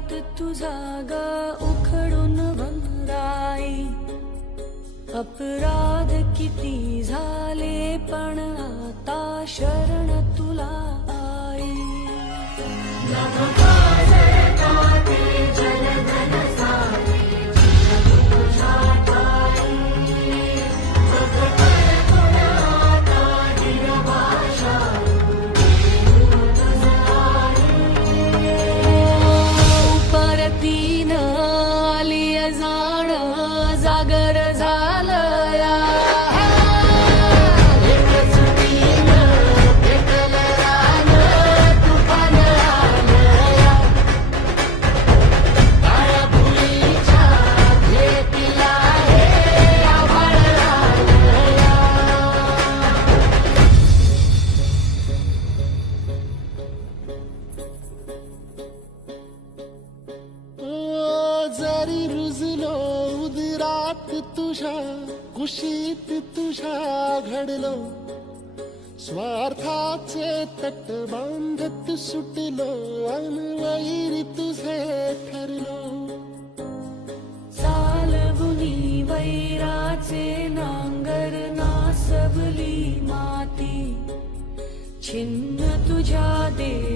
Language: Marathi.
हृदयात तुझा ग उखडून भंगराई. अपराध किती झाले पण आता शरण तुला आई. परतीन आली जाण जागर झालया. जरी रुजलो उदरात तुझ्या कुशीत तुझ्या घडलो. स्वार्थाचे तट बांधत सुटलो अनवैरी तुझे ठरलो. चालवुनी वैराचे नांगर नासवली माती. छिन्न तुझ्या देहा